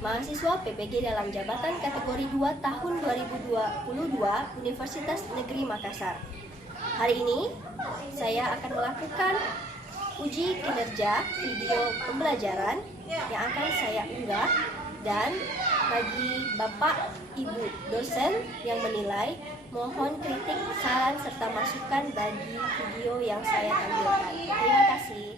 mahasiswa PPG dalam jabatan kategori 2 tahun 2022 Universitas Negeri Makassar. Hari ini saya akan melakukan uji kinerja video pembelajaran yang akan saya unggah, dan bagi Bapak Ibu dosen yang menilai, mohon kritik, saran, serta masukan bagi video yang saya tampilkan. Terima kasih.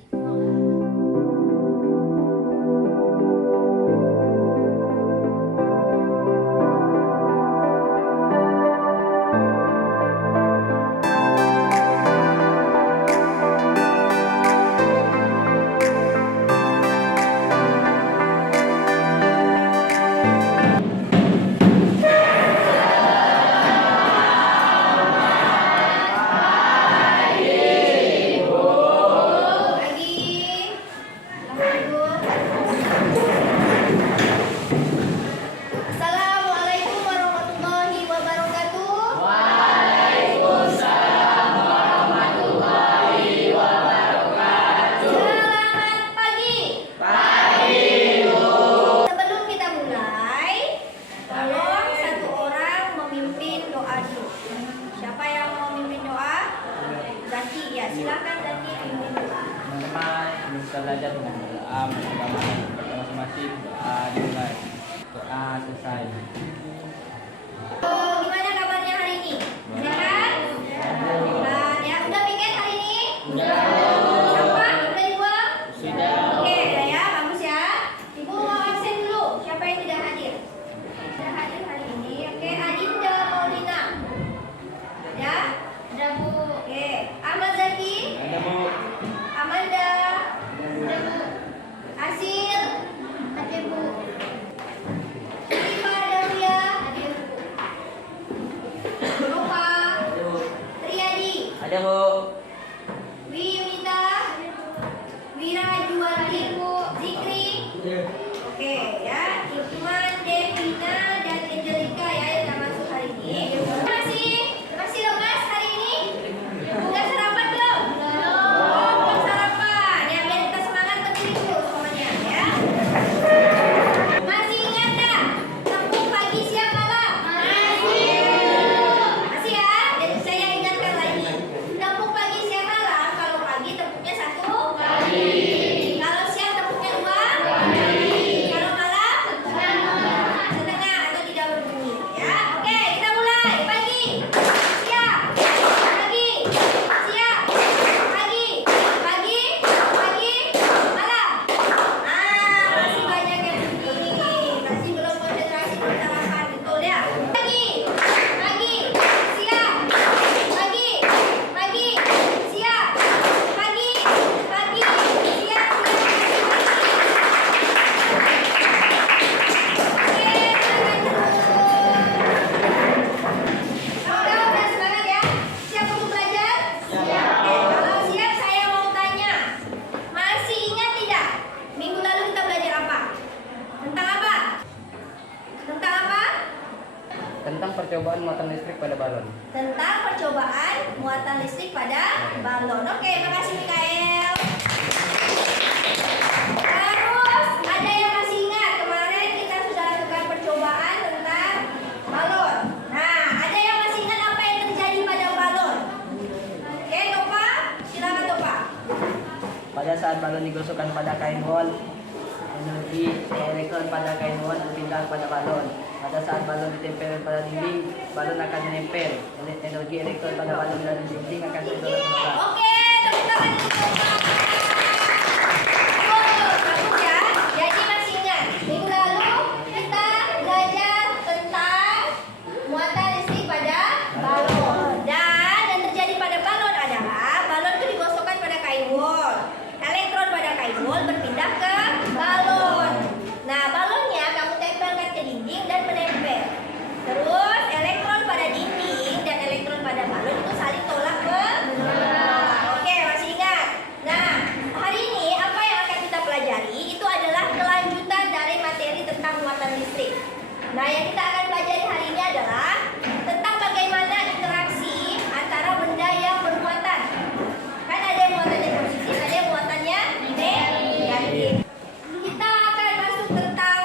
Silakan Zaki pimpin doa. Teman-teman, kita belajar dengan doa masing-masing. Doa dimulai. Doa selesai. Gimana kabarnya hari ini? Sehat? Nah, ya udah pikir hari ini? Udah. Sampah udah dibuang? Sudah. Oke, udah ya, bagus ya. Ibu mau absen dulu. Siapa yang tidak hadir? Tidak hadir hari ini. Oke, Adinda Paulina. Ya? Ada Bu. Oke, Ahmad Zaki. Ada Bu. Amanda. Ada Bu. Asil. Ada Bu. Rima Daria. Ada Bu. Rupa. Ada Bu. Triadi. Ada Bu. Wi Yunita. Wira Juwati. Zikri. Oke ya, Irman, Devina, dan Angelica ya yang tak masuk hari ini. Masih lemas hari ini? Udah sarapan belum? Belum sarapan. Ya biar kita semangat berdiri dulu semuanya ya. Masih ingat tak? Tepung pagi siang malam? Masih ya? Jadi saya ingatkan lagi. Tepung pagi siang malam, kalau pagi tepungnya 1 kali. Kalau siang tepungnya 2 kali. Kalau malam setengah atau tidak berbunyi ya. Oke, kita mulai. Pagi, siang, pagi, siang, pagi, pagi, pagi, malam. Masih banyak yang begini. Masih belum konsentrasi, belum sarapan, betul ya. Pagi, pagi, siang, pagi, pagi, siang, pagi, pagi, siang, Semoga udah semangat ya. Siap untuk belajar? Siap. Oke, kalau siap saya mau tanya. Masih ingat tidak? Minggu lalu kita belajar apa? Tentang apa? Tentang apa? Tentang percobaan muatan listrik pada balon. Tentang percobaan muatan listrik pada balon. Oke, makasih Mikael. Terus ada yang masih ingat kemarin kita sudah lakukan percobaan tentang balon. Nah, ada yang masih ingat apa yang terjadi pada balon? Oke, Topa, silakan Topa. Pada saat balon digosokkan pada kain wol, energi elektron pada kain wol berpindah pada balon. Pada saat balon ditempel pada dinding, balon akan menempel. Energi elektron pada balon dan dinding akan tertolak keluar. Oke, tepuk tangan untuk Topa. Bagus ya. Jadi masih ingat, minggu lalu kita belajar tentang muatan listrik pada balon. Dan yang terjadi pada balon adalah balon itu digosokkan pada kain wol. Elektron pada kain wol berpindah ke balon. Nah, balonnya kamu tempelkan ke dinding dan menempel. Terus elektron pada dinding dan elektron pada balon itu saling tolak menolong. Oke, masih ingat? Nah, hari ini apa yang akan kita pelajari itu adalah kelanjutan dari materi tentang muatan listrik. Nah, yang kita akan pelajari hari ini adalah tentang bagaimana interaksi antara benda yang bermuatan. Kan ada yang muatannya positif, ada yang muatannya negatif. Kita akan masuk tentang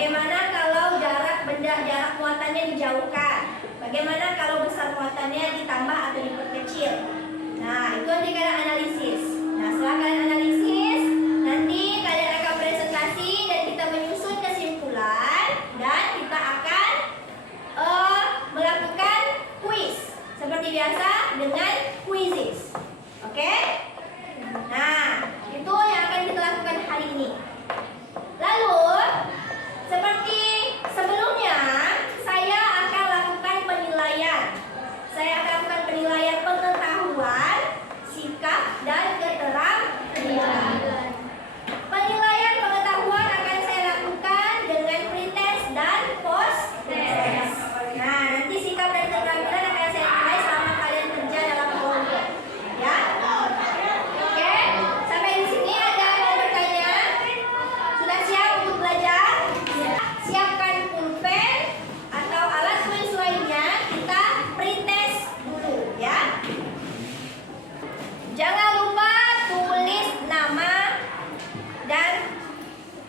Bagaimana kalau jarak benda, jarak muatannya dijauhkan? Bagaimana kalau besar muatannya ditambah atau diperkecil? Nah, itu nanti kalian analisis. Nah, setelah kalian analisis, nanti kalian akan presentasi dan kita menyusun kesimpulan dan kita akan melakukan kuis seperti biasa dengan quizzes. Oke? Nah, itu yang akan kita lakukan hari ini. Lalu, seperti sebelumnya, saya akan lakukan penilaian. Saya akan lakukan penilaian pengetahuan, sikap, dan keterampilan. Penilaian pengetahuan akan saya lakukan dengan pretest dan post-test. Nah, nanti sikap dan keterampilan akan saya nilai selama kalian kerja dalam kelompok. Ya? Oke? Sampai di sini ada yang mau bertanya? Sudah siap untuk belajar? Siapkan pulpen atau alat tulis lainnya. Kita pretest dulu, ya. Jangan lupa tulis nama dan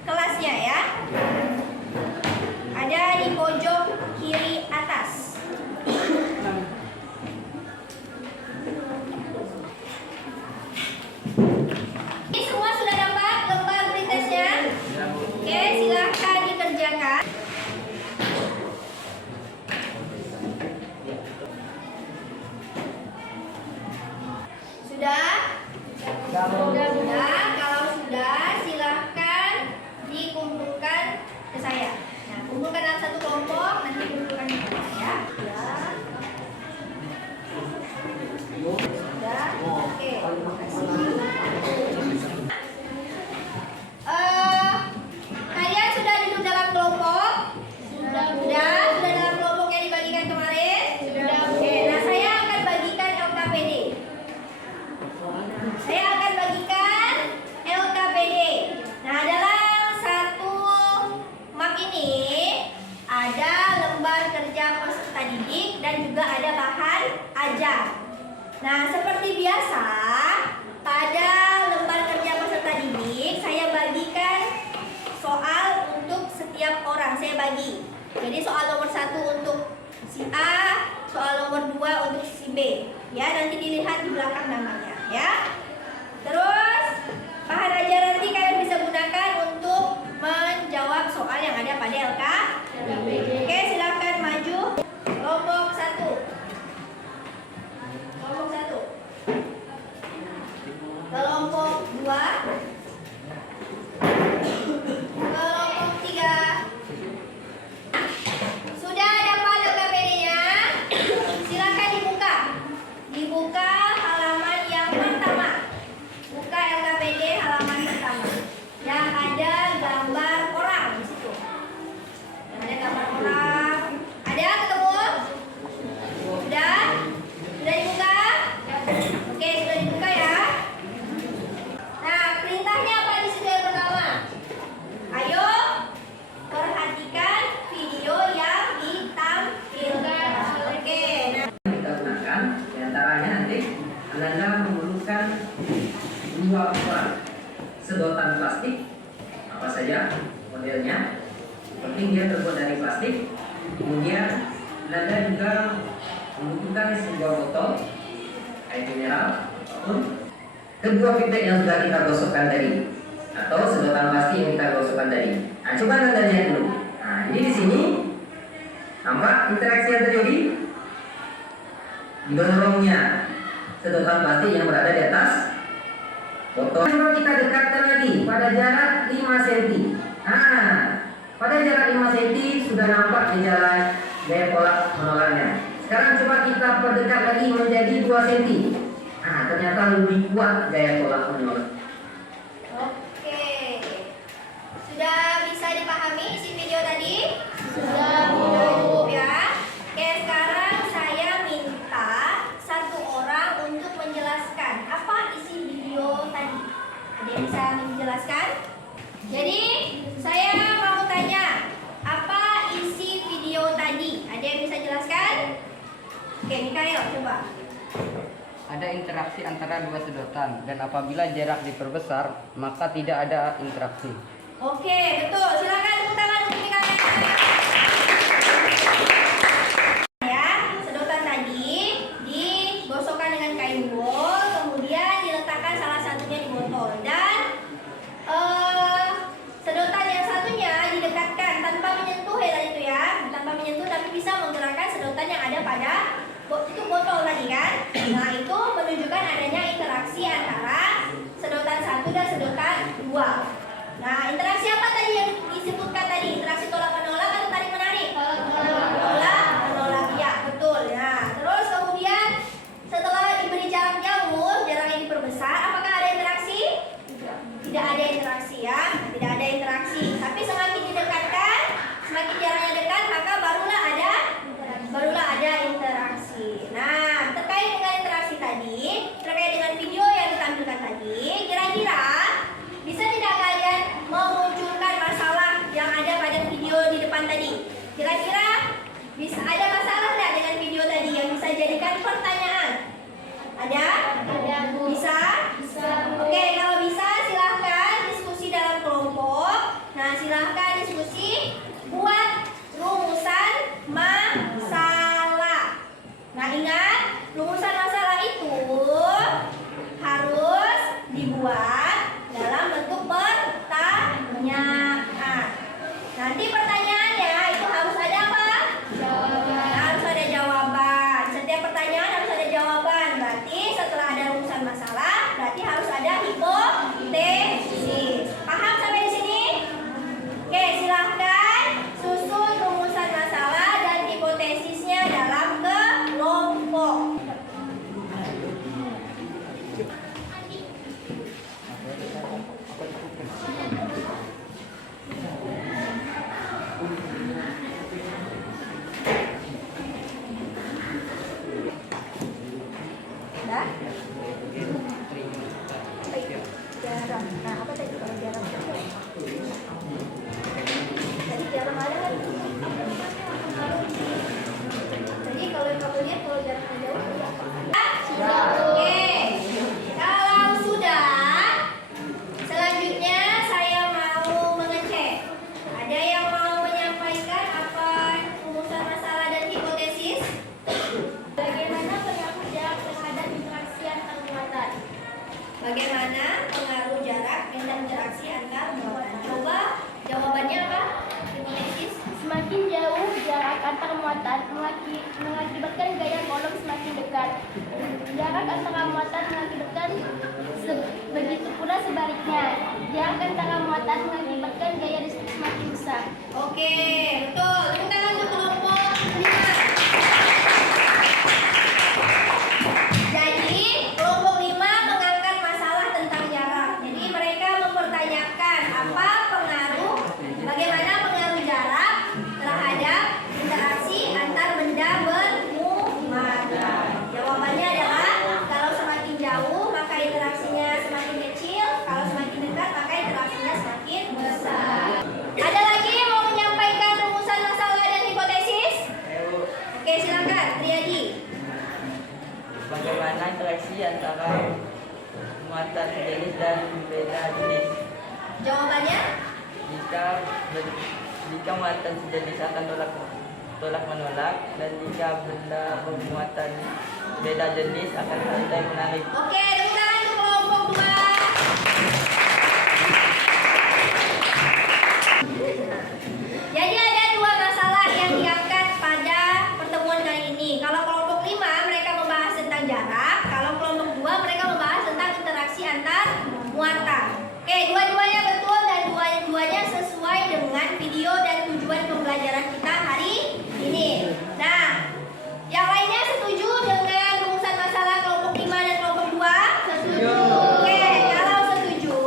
kelasnya, ya. Ada di pojok kiri atas. Ini semua sudah dapat lembar pretestnya? Oke, silahkan dikerjakan. Sudah? Sudah. Kalau sudah, silahkan dikumpulkan ke saya. Nah, kumpulkan dalam satu kelompok, nanti kumpulkan ke saya. Sudah? Oke. Kalian sudah duduk dalam kelompok? Sudah dalam kelompok yang dibagikan kemarin? Sudah. Oke, nah saya akan bagikan LKPD. Nah, dalam satu map ini ada lembar kerja peserta didik dan juga ada bahan ajar. Nah, seperti biasa, pada lembar kerja peserta didik saya bagikan soal untuk setiap orang. Saya bagi. Jadi soal nomor 1 untuk si A, soal nomor 2 untuk si B. Ya, nanti dilihat di belakang namanya, ya. Terus bahan ajar nanti kalian bisa gunakan untuk menjawab soal yang ada pada LKPD. Oke, silakan maju. Kelompok 1. Kelompok 1. Kelompok 2. Kelompok 3. Sudah dapat LKPD-nya? Silakan dibuka. Dibuka halaman yang pertama. Buka LKPD halaman pertama. Yang ada gambar orang di situ. Yang ada gambar orang. Ada ketemu? Sudah? Sudah dibuka? Oke, sudah dibuka ya. Nah, perintahnya apa di situ yang pertama? Ayo perhatikan video yang ditampilkan. Oke, nah. Kita gunakan diantaranya nanti Anda memerlukan 2 buah sedotan plastik, apa saja modelnya, penting dia terbuat dari plastik. Kemudian Anda juga membutuhkan sebuah botol air mineral ataupun kedua pipet yang sudah kita gosokkan tadi atau sedotan plastik yang kita gosokkan tadi. Nah, coba Anda lihat dulu. Nah, jadi di sini nampak interaksi yang terjadi, dorongnya sedotan plastik yang berada di atas botol. Coba kita dekatkan lagi pada jarak 5 cm. Nah, pada jarak 5 cm sudah nampak gejala gaya pola menolaknya. Sekarang coba kita perdekat lagi menjadi 2 cm. Nah, ternyata lebih kuat gaya pola menolak. Oke. Sudah bisa dipahami isi video tadi? Sudah, Bu. Cukup ya. Oke, sekarang saya minta satu orang untuk menjelaskan apa isi video tadi. Ada yang bisa menjelaskan? Jadi, saya mau tanya, apa isi video tadi? Ada yang bisa jelaskan? Oke, Mikael, coba. Ada interaksi antara dua sedotan dan apabila jarak diperbesar maka tidak ada interaksi. Oke, betul. Silakan tepuk tangan untuk Mikael. yang ada pada itu botol tadi kan. Nah, itu menunjukkan adanya interaksi antara sedotan 1 dan sedotan 2. Nah, interaksi apa tadi yang disebutkan tadi? Interaksi tolak menolak atau tarik menarik? Tolak menolak, ya betul. Nah, terus kemudian setelah diberi jarak jauh, jaraknya diperbesar, apakah ada interaksi? Tidak ada interaksi ya, tidak ada interaksi. Tapi semakin didekatkan, semakin jaraknya dekat, maka barulah ada interaksi. Nah, terkait dengan interaksi tadi, terkait dengan video yang ditampilkan tadi, kira-kira bisa tidak kalian memunculkan masalah yang ada pada video di depan tadi? Kira-kira bisa ada masalah tidak dengan video tadi yang bisa jadikan pertanyaan? Ada? Bisa? Oke, kalau bisa silahkan diskusi dalam kelompok. Nah, silahkan diskusi buat rumusan masalah. Nah, ingat, rumusan masalah itu harus dibuat dalam bentuk pertanyaan. Nanti pertanyaannya itu harus ada apa? Jawaban. Harus ada jawaban. Setiap pertanyaan harus ada jawaban. Berarti setelah ada rumusan masalah, berarti harus ada hipotesis. Paham sampai di sini? Oke, silahkan susun rumusan masalah dan hipotesisnya dalam kelompok. Udah? Jarak. Nah, apa tadi kalau jarak? Tadi jarak ada kan? Jadi kalau yang kamu lihat kalau jaraknya jauh sudah. Oke. Kalau sudah, selanjutnya saya mau mengecek. Ada yang mau menyampaikan apa rumusan masalah dan hipotesis? Bagaimana pengaruh jarak terhadap interaksi antar muatan? Bagaimana pengaruh jarak dan interaksi antar muatan? Coba jawabannya apa? Hipotesis. Semakin jauh jarak antar muatan mengakibatkan gaya kolom semakin dekat. Jarak antara muatan mengakibatkan begitu pula sebaliknya. Jarak antara muatan mengakibatkan gaya listrik semakin besar. Oke, betul. Tepuk tangan untuk kelompok 5. Jadi, kelompok 5 mengangkat masalah tentang jarak. Jadi, mereka mempertanyakan bagaimana pengaruh jarak terhadap interaksi antar benda bermuatan. Jawabannya adalah kalau semakin jauh maka interaksinya semakin kecil, kalau semakin dekat maka interaksinya semakin besar. Ada lagi yang mau menyampaikan rumusan masalah dan hipotesis? Oke, silakan, Triadi. Bagaimana interaksi antara muatan sejenis dan beda jenis? Jawabannya? Jika muatan sejenis akan tolak menolak, dan jika benda bermuatan beda jenis akan saling menarik. Oke, tepuk tangan untuk kelompok 2. Jadi ada 2 masalah yang diangkat pada pertemuan kali ini. Kalau kelompok 5 mereka membahas tentang jarak, kalau kelompok 2 mereka membahas tentang interaksi antar muatan. Oke, dua-duanya betul dan dua-duanya sesuai dengan video dan tujuan pembelajaran kita hari ini. Nah, yang lainnya setuju dengan rumusan masalah kelompok 5 dan kelompok 2? Setuju. Oke, kalau setuju,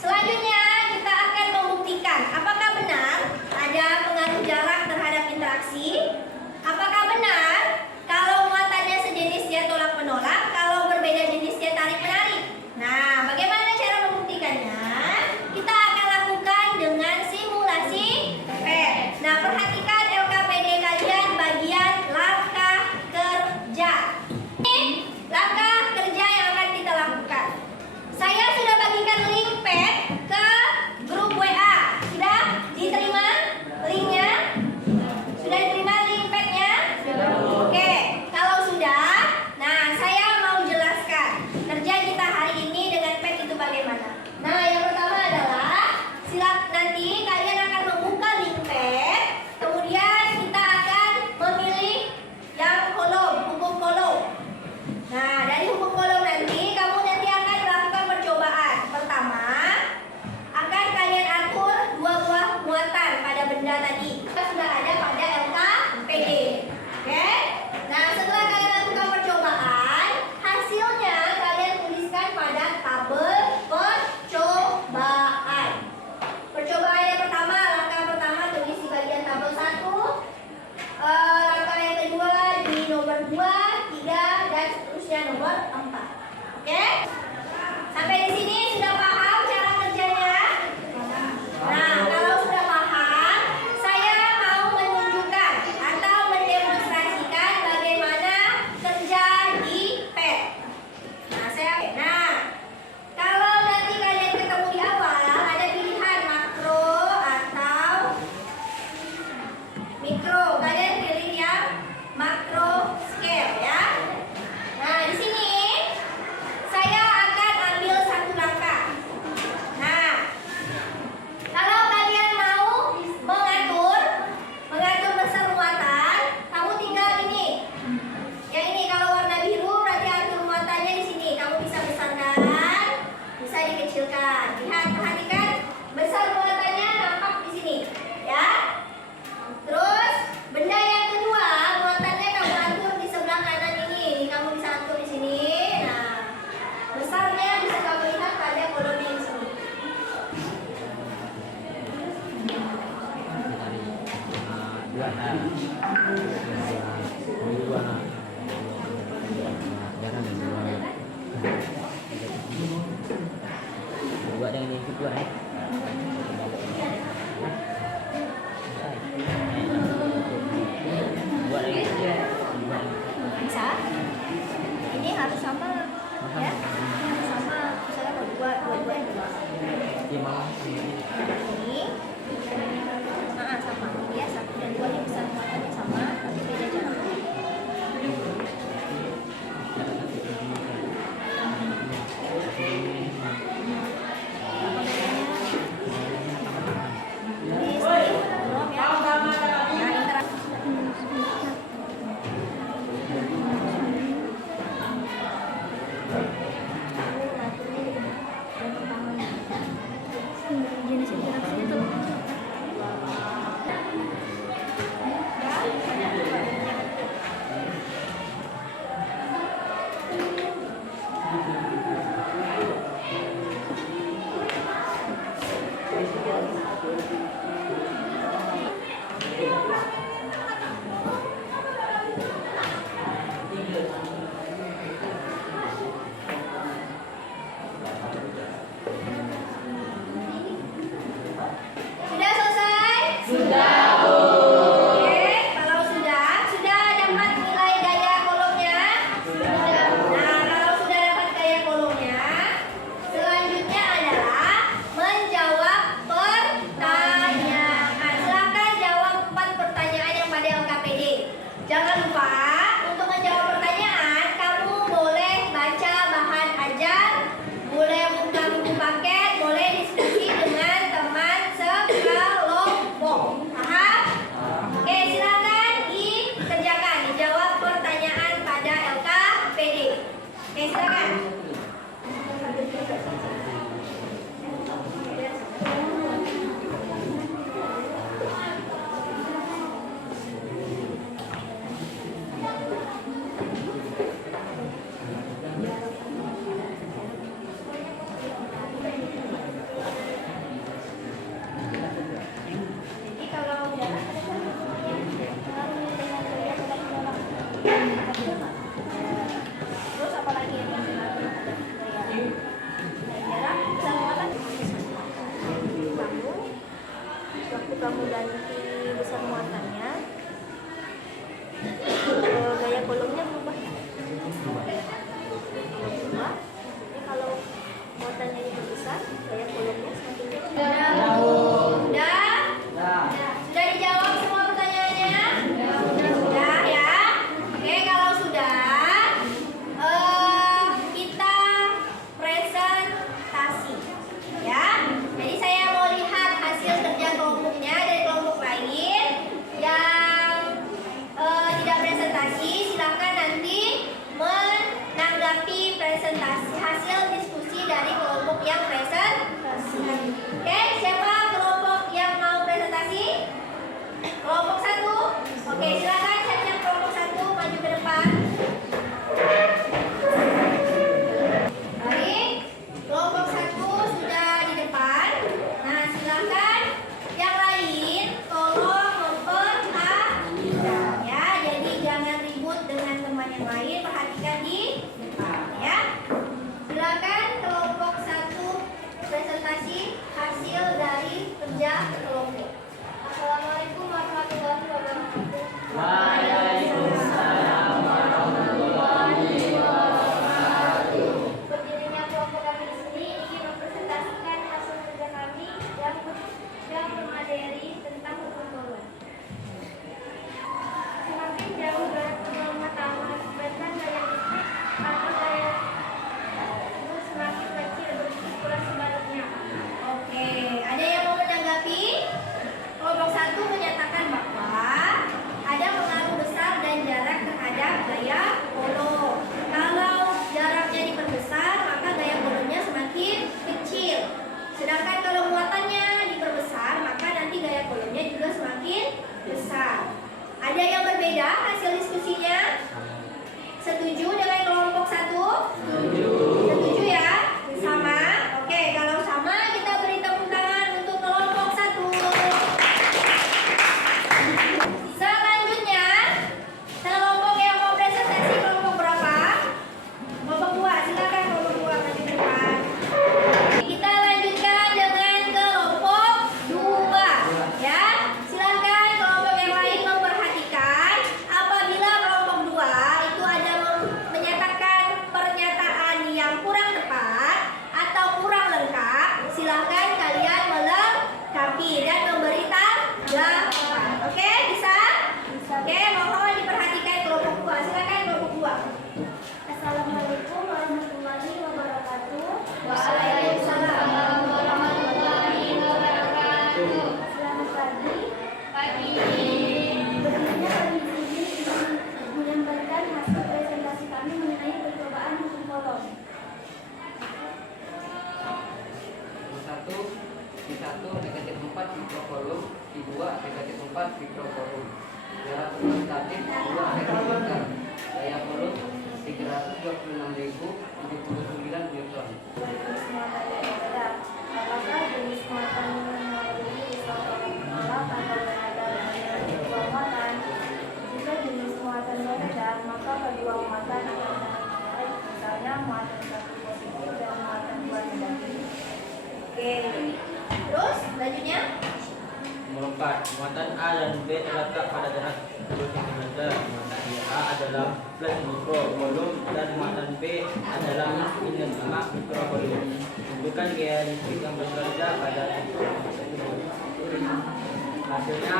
selanjutnya kita akan membuktikan apakah benar ada pengaruh jarak terhadap interaksi. Apakah benar kalau muatannya sejenis dia tolak menolak, kalau berbeda jenis dia tarik menarik. Nah, bagaimana cara membuktikannya? Kita akan lakukan dengan simulasi PET. Nah, perhatikan LKPD kalian bagian langkah kerja. Ini langkah kerja yang akan kita lakukan. Saya sudah bagikan link PET ke grup WA. Sudah diterima linknya? Sudah diterima link PET-nya? Oke, kalau sudah, nah saya mau jelaskan kerja kita hari ini dengan PET itu bagaimana. Nah, yang pertama adalah nanti kalian akan membuka link PET, kemudian kita akan memilih Buat yang ini kedua Buat yang ini. Bisa. Ini harus sama, ya. Ini harus sama. Misalnya kalau dua. Iya, Mama. Ini, sama. Ya, 1 dan 2 ini besar muatannya sama, tapi beda jaraknya. Apa bedanya? Ini sedikit belum ya. Nah, interaksi. Jenis interaksinya tuh sudah selesai? Sudah, Bu. Oke, kalau sudah dapat nilai gaya kolomnya? Sudah. Nah, kalau sudah dapat gaya kolomnya, selanjutnya adalah menjawab pertanyaan. Silakan jawab 4 pertanyaan yang pada LKPD. Jangan lupa untuk menjawab pertanyaan, kamu boleh baca bahan ajar, boleh buka buku paket, boleh diskusi dengan teman sekelompok. Paham? Oke, silakan dikerjakan, dijawab pertanyaan pada LKPD. Oke, silakan. Jadi kalau jarak terus apa lagi yang jarak bisa muatan waktu kamu ganti besar muatannya gaya kolomnya berubah. Berubah. Jadi kalau muatannya diperbesar, gaya kolomnya semakin kecil. Sudah dijawab semua pertanyaannya? Sudah ya. Oke, kalau sudah, kita presentasi. Ya. Jadi saya mau lihat hasil kerja kelompoknya dari kelompok lain yang tidak presentasi. Silakan nanti menanggapi presentasi hasil diskusi dari kelompok yang presentasi. Oke, siapa kelompok yang mau presentasi? Kelompok 1. Oke, silakan siap-siap kelompok 1 maju ke depan. Baik, kelompok 1 sudah di depan. Nah, silakan yang lain tolong memperhatikan ya. Jadi jangan ribut dengan teman yang lain, perhatikan di depan ya. Silakan kelompok 1 presentasi hasil dari kerja kelompok. Assalamualaikum warahmatullahi wabarakatuh. Waalaikumsalam warahmatullahi wabarakatuh. Berdirinya kelompok kami di sini ingin mempresentasikan hasil kerja kami yang bermateri tentang hukum kolom. Semakin jauh dari pengetahuan akibatkan daya listrik atau daya itu semakin kecil, begitu pula sebaliknya. Oke, ada yang mau menanggapi? Kelompok 1 menyatakan bahwa ada pengaruh besar dan jarak terhadap gaya kolom. Kalau jaraknya diperbesar, maka gaya kolomnya semakin kecil. Sedangkan kalau muatannya diperbesar, maka nanti gaya kolomnya juga semakin besar. Ada yang berbeda hasil diskusinya? Setuju dengan kelompok 1? Setuju ya? Sama? Oke, kalau sama kita beri tepuk tangan untuk kelompok 1. 8. Oke, bisa? Oke, mohon diperhatikan kelompok 2. Silakan kelompok 2. Assalamualaikum warahmatullahi wabarakatuh. Waalaikumsalam warahmatullahi wabarakatuh. Selamat pagi. Pagi. Berikutnya kami di sini ingin menyampaikan hasil presentasi kami mengenai percobaan hukum kolom. Di 1 negatif 4 mikrokolom, di 2 negatif 4 mikrokolom. Jarak kolom statik 2 meter. Daya kolom 326.079 Newton. Jenis muatan yang berbeda. Apakah jenis muatan melalui usaha kolom menolak atau berada di dua muatan? Jika jenis muatan berbeda, maka kedua muatan akan naik. Misalnya muatan 1 positif dan muatan 2 negatif. Oke. Terus selanjutnya? Nomor 4. Muatan A dan B terletak pada jarak 10 cm. Muatan A adalah plus mikrokolom dan muatan B adalah minus 5 mikrokolom. Tentukan gaya listrik yang bekerja pada titik tersebut. Hasilnya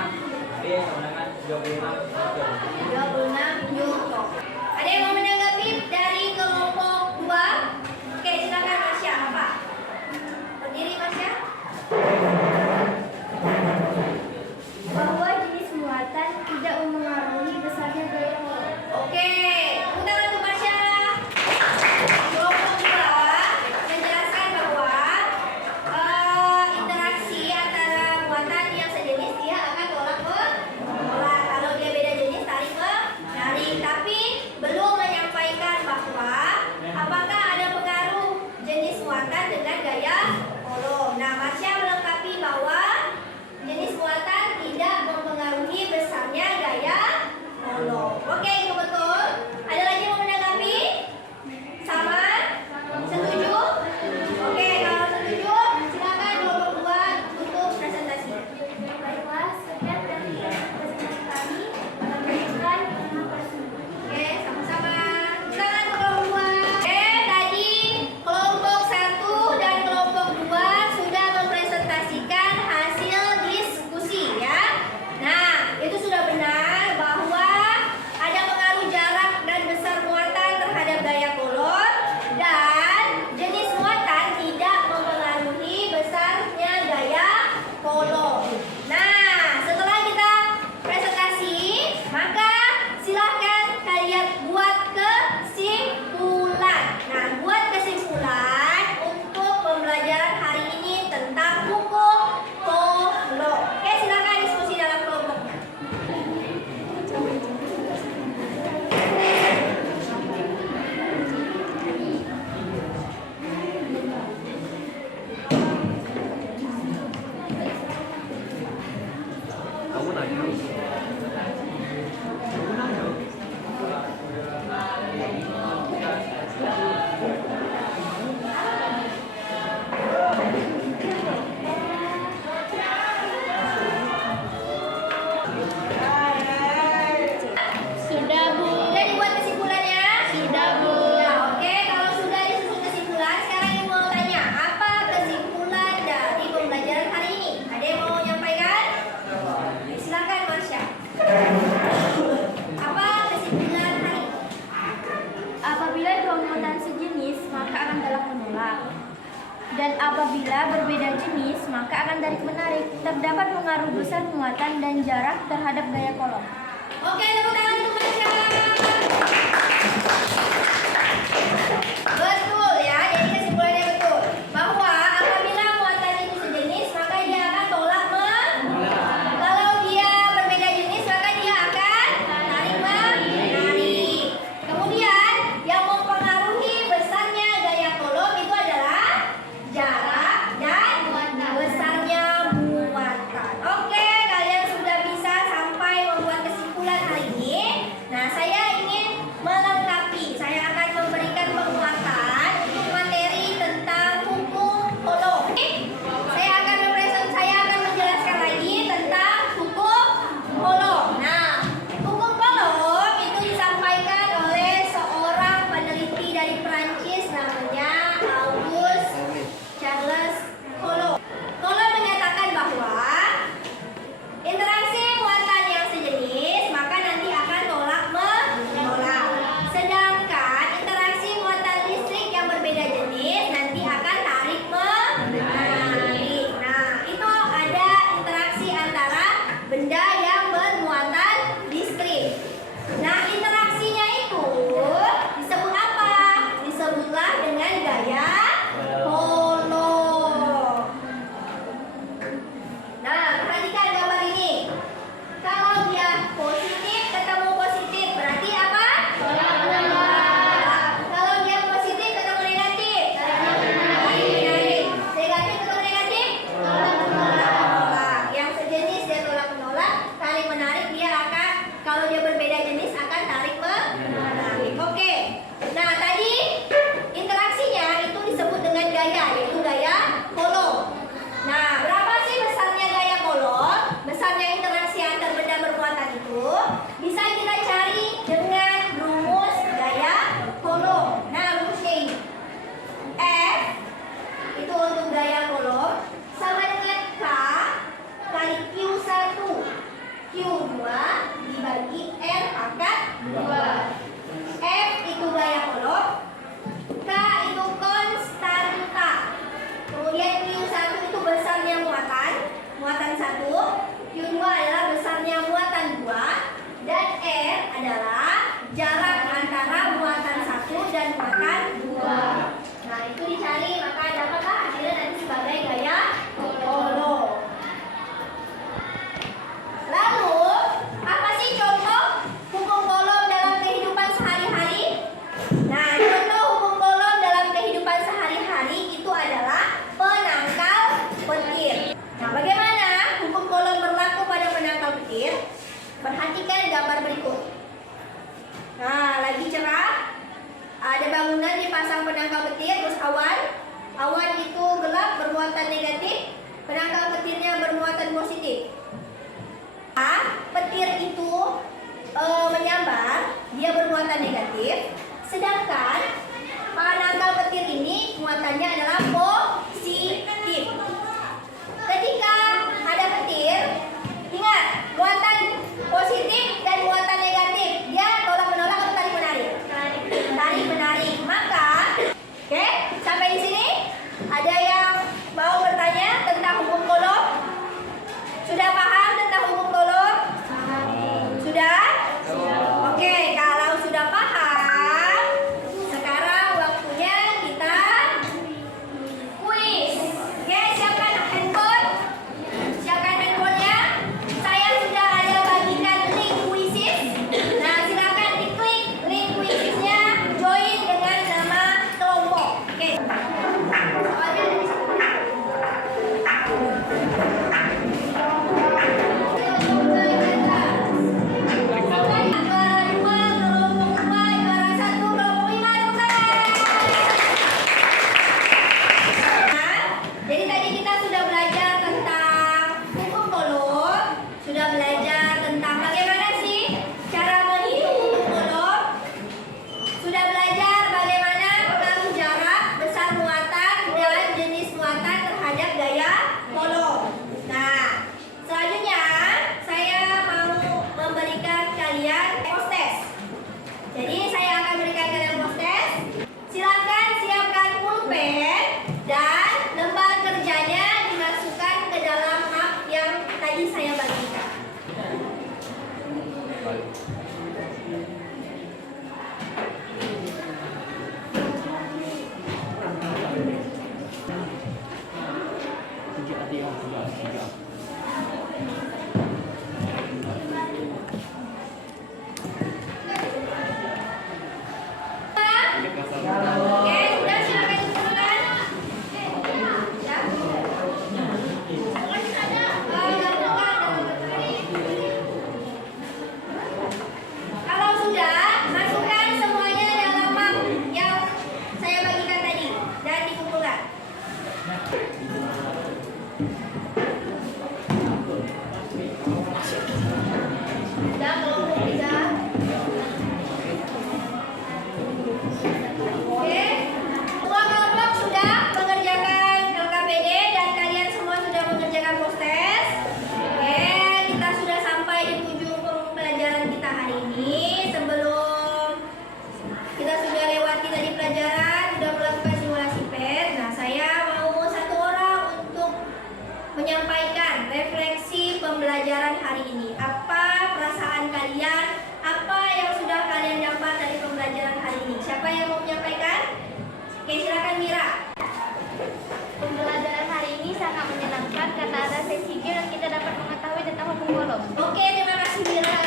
B sama dengan 26 Newton. 26 Newton. Ada yang mau menanggapi dari kelompok 2? Oke, silakan Masya. Apa? Berdiri Masya. Bahwa jenis muatan tidak memengaruhi besarnya gaya kolom. Oke, tepuk tangan untuk Masya. Kelompok 2 menjelaskan bahwa interaksi antara muatan yang sejenis dia akan tolak menolak. Kalau dia beda jenis tarik menarik. Tapi belum menyampaikan bahwa apakah ada pengaruh jenis muatan dengan gaya kolom. Nah, Masya melengkapi bahwa jenis muatan tidak mempengaruhi besarnya gaya kolom. Oke, itu betul. Ada lagi yang mau menanggapi? Sama? Setuju? Oke, kalau setuju, silakan kelompok 2 untuk presentasi. Baiklah, sekian dari presentasi kami. Lanjutkan tersebut. Oke, sama-sama. Silakan kelompok 2. Oke, tadi kelompok 1 dan kelompok 2 sudah mempresentasikan hasil diskusi ya. Nah, itu sudah benar bahwa ada pengaruh jarak dan besar muatan terhadap gaya kolom dan jenis muatan tidak mempengaruhi besarnya gaya kolom. Nah, setelah kita presentasi, maka silahkan kalian buat kesimpulan. Nah, buat kesimpulan untuk pembelajaran hari ini tentang hukum kolom. Oke, silakan diskusi dalam kelompoknya. Kamu nanya. Sudah, Bu. Sudah dibuat kesimpulannya? Sudah, Bu. Nah, oke, kalau sudah disusun kesimpulan, sekarang yang mau tanya, apa kesimpulan dari pembelajaran hari ini? Ada yang mau menyampaikan? Silakan, Masya. Apa kesimpulan hari ini? Apabila dua muatan sejenis, maka akan dalam menolak. Dan apabila berbeda jenis, maka akan tarik menarik. Terdapat pengaruh besar muatan dan jarak terhadap gaya kolom. Oke, tepuk tangan untuk Masya. Betul ya, jadi kesimpulannya betul. Bahwa apabila muatan itu sejenis, maka dia akan tolak menolak. Kalau dia berbeda jenis, maka dia akan tarik menarik. Kemudian, yang mempengaruhi besarnya gaya kolom itu adalah jarak dan besarnya muatan. Oke, kalian sudah bisa sampai membuat kesimpulan hari ini. Nah, saya ingin benda yang bermuatan listrik. Nah, interaksinya itu disebut apa? Disebutlah dengan gaya Coulomb. Nah, perhatikan gambar ini. Kalau dia positif ketemu positif, berarti apa? Kalau dia positif ketemu negatif, menarik. Negatif ketemu negatif, tolak. Yang sejenis dia tolak menolak. Tarik menarik dia akan, kalau dia berbeda jenis akan tarik menarik. Oke. Nah, tadi interaksinya itu disebut dengan gaya, yaitu gaya Coulomb. Nah, berapa sih besarnya gaya Coulomb? Besarnya interaksi antar benda bermuatan itu bisa kita cari dengan rumus gaya Coulomb. Nah, rumusnya ini. F itu untuk gaya Coulomb sama dengan K kali Q1 Q2 dibagi R pangkat 2. F itu gaya Coulomb, K itu konstanta. Kemudian Q1 itu besarnya muatan 1, Q2 adalah besarnya muatan 2, dan R adalah jarak antara muatan 1 dan muatan 2. Nah, itu dicari, maka dapatlah hasilnya nanti sebagai gaya Coulomb. Lalu, apa sih contoh hukum Coulomb dalam kehidupan sehari-hari? Nah, contoh hukum Coulomb dalam kehidupan sehari-hari itu adalah penangkal petir. Nah, bagaimana hukum Coulomb berlaku pada penangkal petir? Perhatikan gambar berikut. Nah, lagi cerah. Ada bangunan dipasang penangkal petir, terus awan. Awan itu gelap bermuatan negatif, penangkal petirnya bermuatan positif. Petir itu menyambar, dia bermuatan negatif, sedangkan penangkal petir ini muatannya adalah positif. Ketika ada petir, ingat muatan positif dan muatan negatif, dia tolak menolak atau tarik menarik? Tarik menarik. Maka, oke, sampai di sini ada yang mau bertanya tentang hukum Coulomb? Sudah paham tentang hukum Coulomb? Sudah? Oke, kalau sudah paham, sekarang waktunya kita kuis. Oke, siapkan handphone. Siapkan handphonenya. Saya sudah ada bagikan link kuisis. Nah, silakan diklik link kuisisnya, join dengan nama kelompok. Oke. Soalnya ada di sini. pembelajaran hari ini. Apa perasaan kalian? Apa yang sudah kalian dapat dari pembelajaran hari ini? Siapa yang mau menyampaikan? Oke, silakan Mira. Pembelajaran hari ini sangat menyenangkan karena ada sesi game dan kita dapat mengetahui tentang hukum golong. Oke, terima kasih Mira.